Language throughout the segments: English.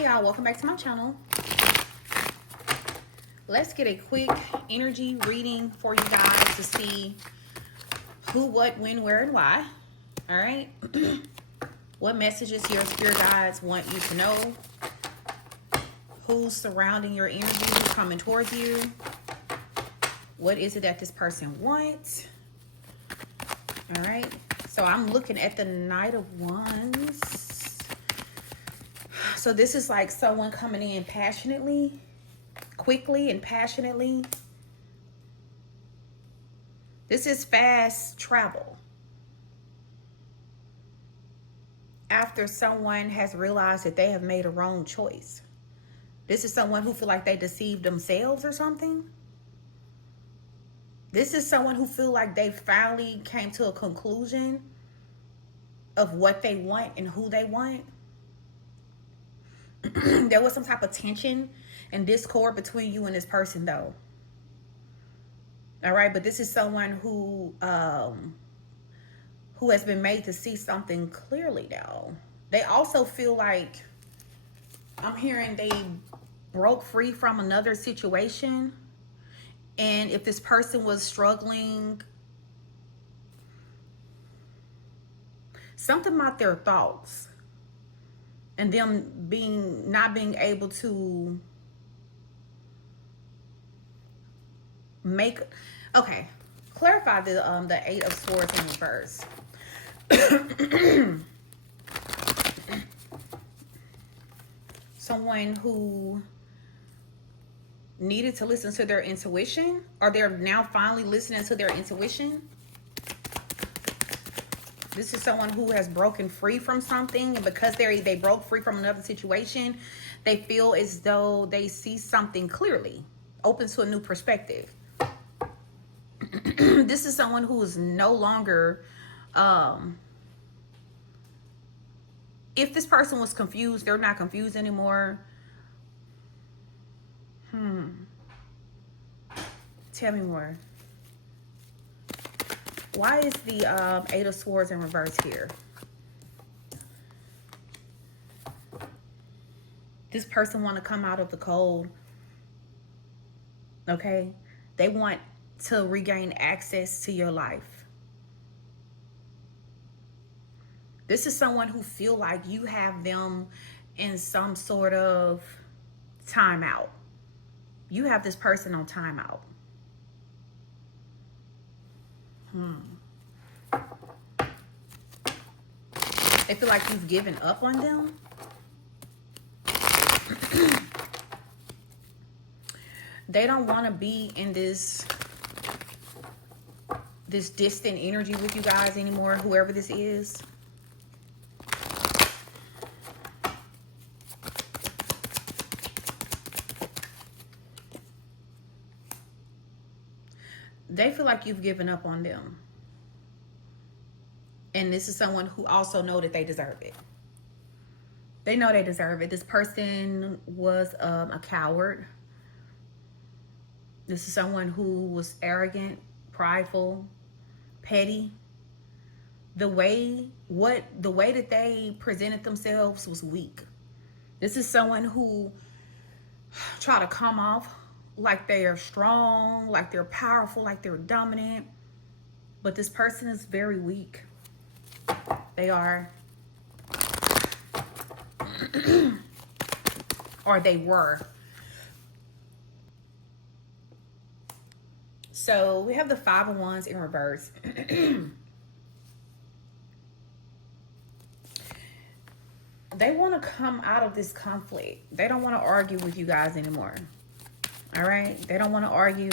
Hey y'all, welcome back to my channel. Let's get a quick energy reading for you guys to see who, what, when, where, and why. All right. What messages your spirit guides want you to know? Who's surrounding your energy? Who's coming towards you? What is it that this person wants? All right. So I'm looking at the Knight of Wands. So this is like someone coming in passionately, quickly and passionately. This is fast travel. After someone has realized that they have made a wrong choice. This is someone who feel like they deceived themselves or something. This is someone who feel like they finally came to a conclusion of what they want and who they want. There was some type of tension and discord between you and this person though. All right, but this is someone who has been made to see something clearly now. They also feel like, I'm hearing they broke free from another situation. And if this person was struggling, something about their thoughts and them not being able to make, okay, clarify the Eight of Swords in reverse. Someone who needed to listen to their intuition, or they're now finally listening to their intuition. This is someone who has broken free from something, and because they broke free from another situation, they feel as though they see something clearly, open to a new perspective. This is someone who is no longer, if this person was confused, they're not confused anymore. Tell me more. Why is the Eight of Swords in reverse here? This person want to come out of the cold. Okay? They want to regain access to your life. This is someone who feel like you have them in some sort of timeout. You have this person on timeout. They feel like you've given up on them. They don't want to be in this distant energy with you guys anymore, whoever this is. They feel like you've given up on them. And this is someone who also know that they deserve it. They know they deserve it. This person was a coward. This is someone who was arrogant, prideful, petty. The way that they presented themselves was weak. This is someone who tried to come off like they are strong, like they're powerful, like they're dominant. But this person is very weak. They are. Or they were. So we have the Five of Wands in reverse. They want to come out of this conflict. They don't want to argue with you guys anymore. All right? They don't want to argue.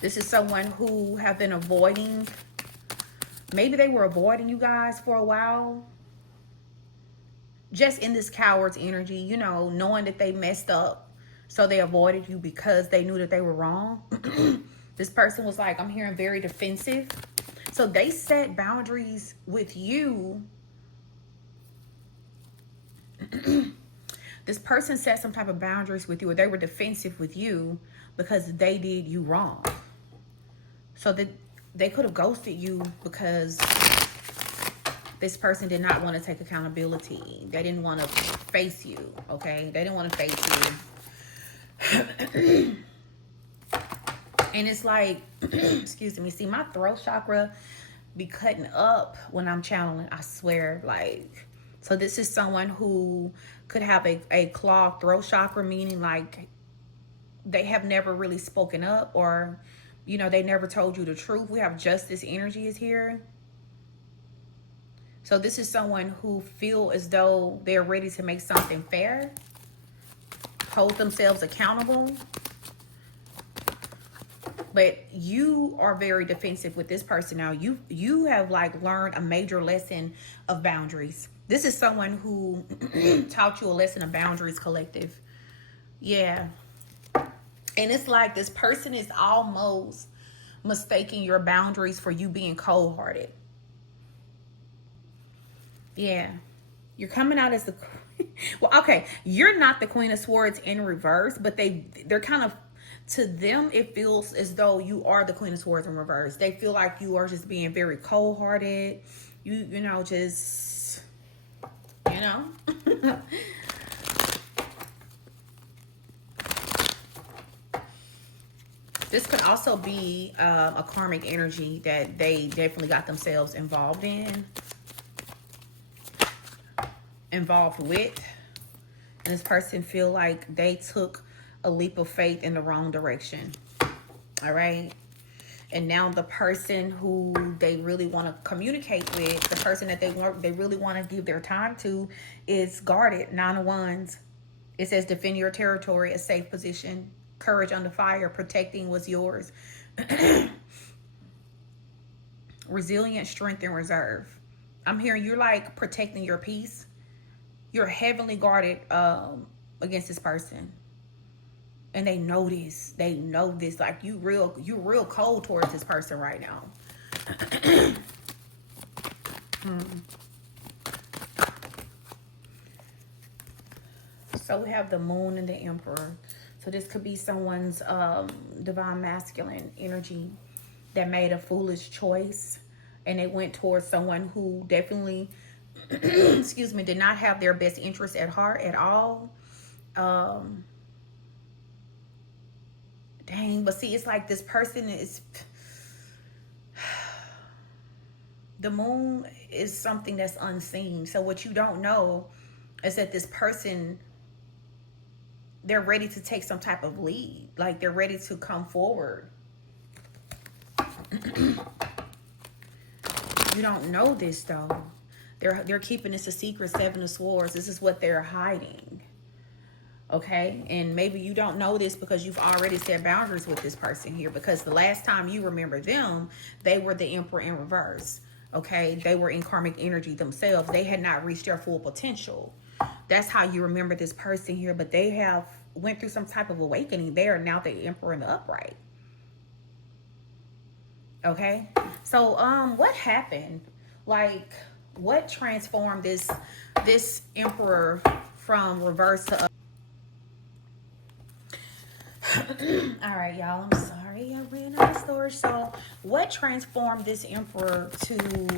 This is someone who have been avoiding. Maybe they were avoiding you guys for a while. Just in this coward's energy, you know, knowing that they messed up. So they avoided you because they knew that they were wrong. This person was like, I'm hearing very defensive. So they set boundaries with you. This person set some type of boundaries with you, or they were defensive with you because they did you wrong. So that they could have ghosted you because This person did not want to take accountability. They didn't want to face you, okay? They didn't want to face you. And it's like, excuse me, see, my throat chakra be cutting up when I'm channeling, I swear. Like, so this is someone who could have a clogged throat chakra, meaning like they have never really spoken up, or, you know, they never told you the truth. We have justice energy is here. So this is someone who feel as though they're ready to make something fair, hold themselves accountable. But you are very defensive with this person now. You have like learned a major lesson of boundaries. This is someone who taught you a lesson of boundaries, collective. Yeah. And it's like this person is almost mistaking your boundaries for you being cold-hearted. Yeah. You're coming out as the... Well, okay. You're not the Queen of Swords in reverse, but they're kind of... To them, it feels as though you are the Queen of Swords in reverse. They feel like you are just being very cold-hearted. You know, just... You know? This could also be a karmic energy that they definitely got themselves involved with. And this person feel like they took a leap of faith in the wrong direction. All right. And now the person who they really want to communicate with, the person that they really want to give their time to, is guarded. 9 of Wands. It says defend your territory, a safe position. Courage under fire, protecting what's yours. Resilient, strength, and reserve. I'm hearing you're like protecting your peace. You're heavily guarded against this person. And they know this. They know this. Like you're real cold towards this person right now. So we have the Moon and the Emperor. So this could be someone's divine masculine energy that made a foolish choice. And they went towards someone who definitely, excuse me, did not have their best interest at heart at all. Dang, but see, it's like this person is... The Moon is something that's unseen. So what you don't know is that this person... They're ready to take some type of lead. Like they're ready to come forward. You don't know this though. They're keeping this a secret. 7 of Swords. This is what they're hiding. Okay? And maybe you don't know this because you've already set boundaries with this person here. Because the last time you remember them, they were the Emperor in reverse. Okay? They were in karmic energy themselves. They had not reached their full potential. That's how you remember this person here. But they have went through some type of awakening. They are now the Emperor in the upright. Okay? So, what happened? Like, what transformed this Emperor from reverse to up? All right, y'all. I'm sorry. I ran out of storage. So, what transformed this Emperor to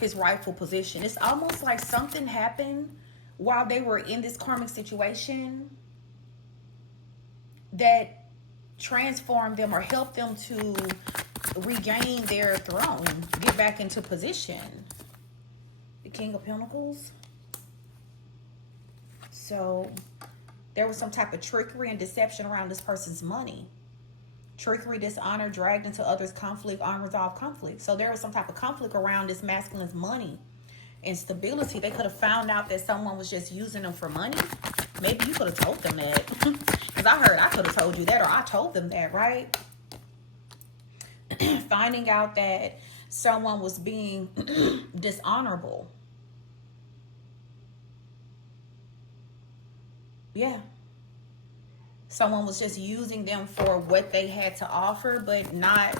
his rightful position? It's almost like something happened while they were in this karmic situation that transformed them or helped them to regain their throne, get back into position. The King of Pentacles. So there was some type of trickery and deception around this person's money. Trickery, dishonor, dragged into others' conflict, unresolved conflict. So there was some type of conflict around this masculine's money. Instability. They could have found out that someone was just using them for money. Maybe you could have told them that. Because I heard I could have told you that, or I told them that, right? Finding out that someone was being dishonorable. Yeah. Someone was just using them for what they had to offer, but not,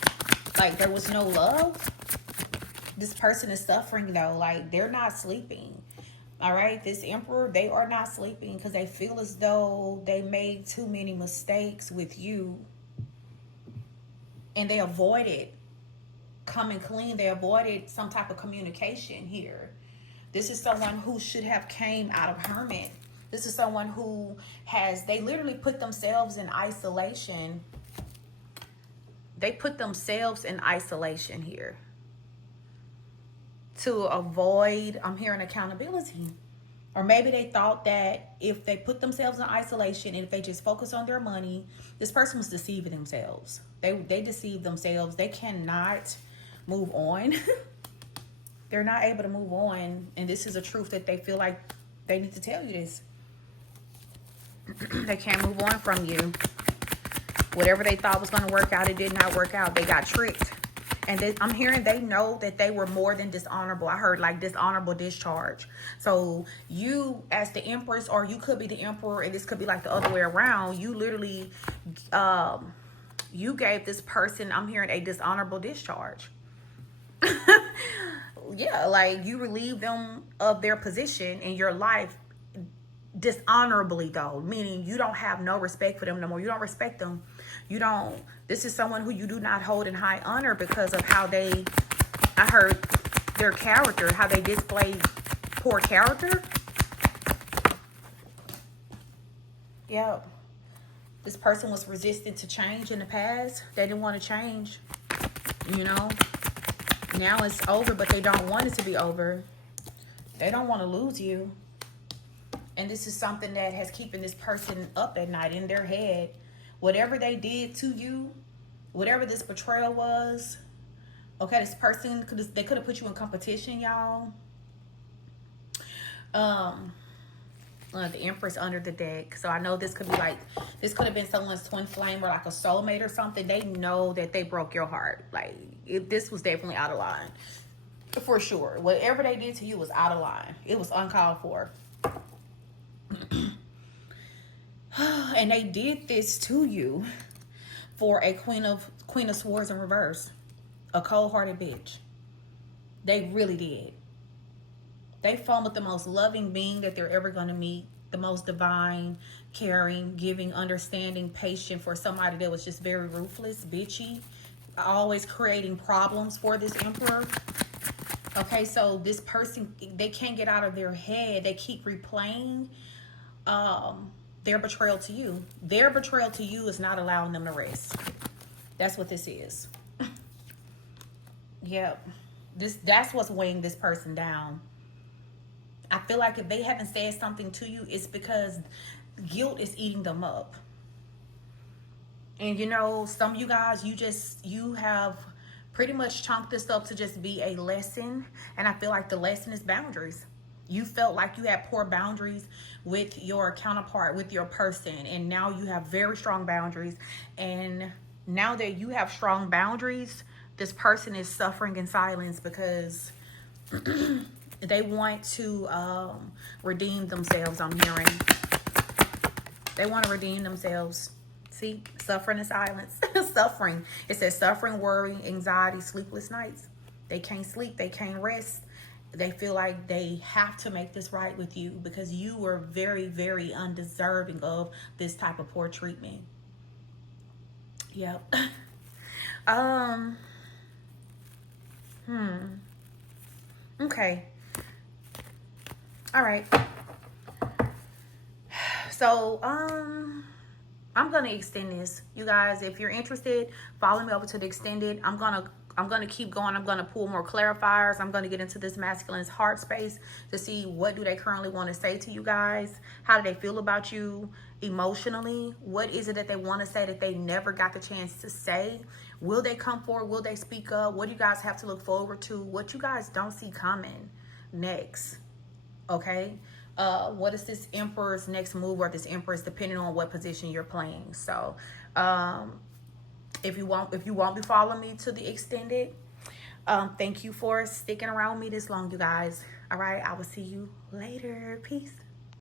like, there was no love. This person is suffering though. Like, they're not sleeping. All right. This Emperor, they are not sleeping because they feel as though they made too many mistakes with you. And they avoided coming clean. They avoided some type of communication here. This is someone who should have came out of hermit. This is someone who they literally put themselves in isolation. They put themselves in isolation here to avoid, I'm hearing, accountability. Or maybe they thought that if they put themselves in isolation and if they just focus on their money, this person was deceiving themselves. They deceive themselves. They cannot move on. They're not able to move on. And this is a truth that they feel like they need to tell you this. They can't move on from you. Whatever they thought was going to work out, it did not work out. They got tricked. And I'm hearing they know that they were more than dishonorable. I heard like dishonorable discharge. So you as the Empress, or you could be the Emperor, and this could be like the other way around. You literally, you gave this person, I'm hearing, a dishonorable discharge. Yeah, like you relieved them of their position in your life dishonorably, though, meaning you don't have no respect for them no more. You don't respect them. You don't. This is someone who you do not hold in high honor because of how they, I heard, their character, how they display poor character. Yeah. This person was resistant to change in the past. They didn't want to change, you know. Now it's over, but they don't want it to be over. They don't want to lose you. And this is something that has keeping this person up at night in their head. Whatever they did to you, whatever this betrayal was, okay, this person, they could have put you in competition, y'all. The Empress under the deck. So I know this could be like, this could have been someone's twin flame or like a soulmate or something. They know that they broke your heart. Like, this was definitely out of line. For sure. Whatever they did to you was out of line. It was uncalled for. And they did this to you for a Queen of Swords in reverse. A cold-hearted bitch. They really did. They fumbled the most loving being that they're ever going to meet. The most divine, caring, giving, understanding, patient for somebody that was just very ruthless, bitchy. Always creating problems for this Emperor. Okay, so this person, they can't get out of their head. They keep replaying their betrayal to you. Their betrayal to you is not allowing them to rest. That's what this is. Yep. That's what's weighing this person down. I feel like if they haven't said something to you, it's because guilt is eating them up. And you know, some of you guys, you have pretty much chunked this up to just be a lesson. And I feel like the lesson is boundaries. You felt like you had poor boundaries with your counterpart, with your person. And now you have very strong boundaries. And now that you have strong boundaries, this person is suffering in silence because they want to redeem themselves, I'm hearing. They want to redeem themselves. See, suffering in silence. Suffering. It says suffering, worry, anxiety, sleepless nights. They can't sleep. They can't rest. They feel like they have to make this right with you because you were very, very undeserving of this type of poor treatment. Yep. Okay. All right. So, I'm going to extend this. You guys, if you're interested, follow me over to the extended. I'm going to keep going. I'm going to pull more clarifiers. I'm going to get into this masculine's heart space to see what do they currently want to say to you guys. How do they feel about you emotionally? What is it that they want to say that they never got the chance to say? Will they come forward? Will they speak up? What do you guys have to look forward to? What you guys don't see coming next? Okay. What is this Emperor's next move, or this Empress, depending on what position you're playing. So, if you won't be following me to the extended, thank you for sticking around with me this long, you guys. All right. I will see you later. Peace.